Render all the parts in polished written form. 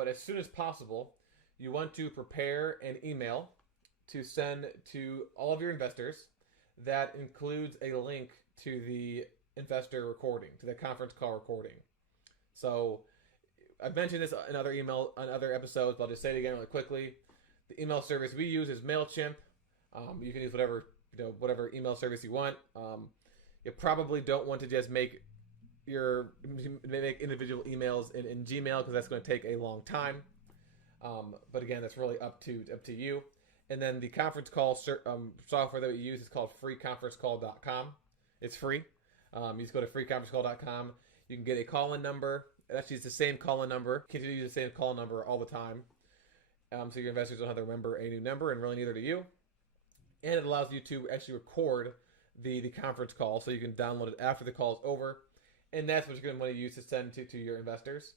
but as soon as possible, you want to prepare an email to send to all of your investors that includes a link to the investor recording, to the conference call recording. So I've mentioned this in other episodes, but I'll just say it again really quickly. The email service we use is MailChimp. You can use whatever email service you want. You probably don't want to just make individual emails in Gmail because that's going to take a long time. But again, that's really up to you. And then the conference call software that we use is called freeconferencecall.com. It's free. You just go to freeconferencecall.com. You can get a call-in number. It actually is the same call-in number. Continue to use the same call number all the time. So your investors don't have to remember a new number, and really neither do you. And it allows you to actually record the conference call, so you can download it after the call is over. And that's what you're going to want to use to send to your investors.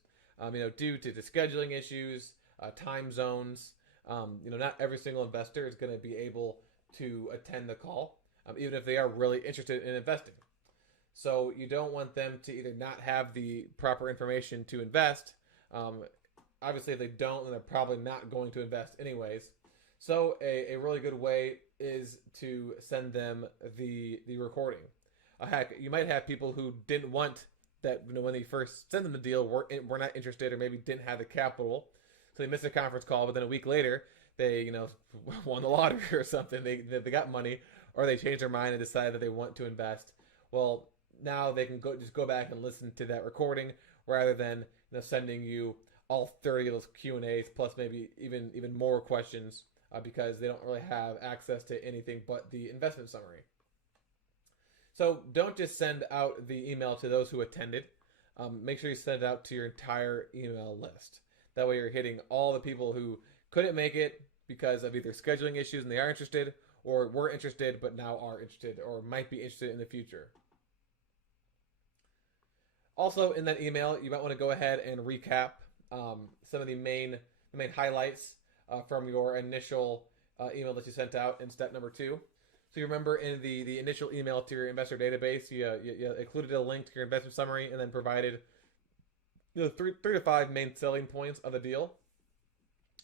Due to the scheduling issues, time zones, not every single investor is going to be able to attend the call, even if they are really interested in investing. So you don't want them to either not have the proper information to invest. Obviously, if they don't, then they're probably not going to invest anyways. So a really good way is to send them the recording. Heck, you might have people who didn't want that, when they first sent them the deal, were not interested or maybe didn't have the capital. So they missed a conference call, but then a week later, they won the lottery or something. They got money, or they changed their mind and decided that they want to invest. Well, now they can go back and listen to that recording rather than sending you all 30 of those Q&As plus maybe even more questions because they don't really have access to anything but the investment summary. So don't just send out the email to those who attended. Make sure you send it out to your entire email list. That way you're hitting all the people who couldn't make it because of either scheduling issues and they are interested, or were interested but now are interested or might be interested in the future. Also in that email, you might want to go ahead and recap some of the main highlights from your initial email that you sent out in step number 2. So you remember in the initial email to your investor database, you included a link to your investment summary and then provided 3 to 5 main selling points of the deal.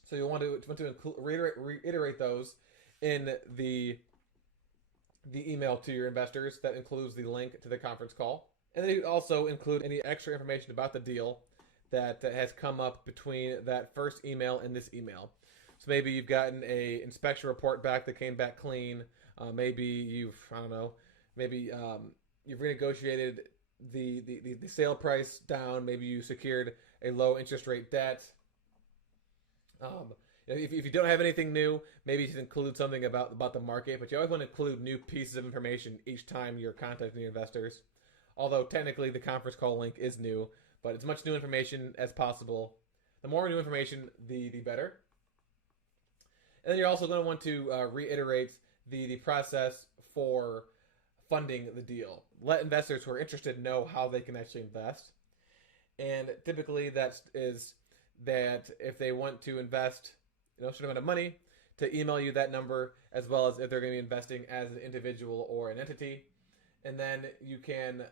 So you want to reiterate those in the email to your investors. That includes the link to the conference call. And then you also include any extra information about the deal that has come up between that first email and this email. So maybe you've gotten a inspection report back that came back clean. Maybe you've renegotiated the sale price down. Maybe you secured a low interest rate debt. If you don't have anything new, maybe you just include something about the market. But you always want to include new pieces of information each time you're contacting your investors. Although technically the conference call link is new, but as much new information as possible. The more new information, the better. And then you're also going to want to reiterate the process for funding the deal. Let investors who are interested know how they can actually invest. And typically that is that if they want to invest a certain amount of money, to email you that number, as well as if they're going to be investing as an individual or an entity. And then you can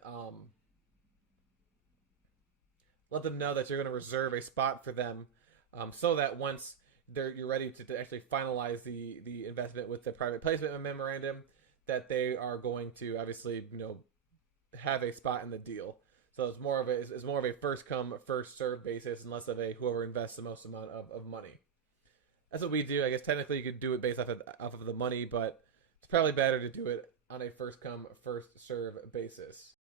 let them know that you're going to reserve a spot for them so that once you're ready to actually finalize the investment with the private placement memorandum, that they are going to obviously have a spot in the deal. So it's more of a first come first served basis and less of a whoever invests the most amount of money. That's what we do. I guess technically you could do it based off of the money, but it's probably better to do it on a first come first serve basis.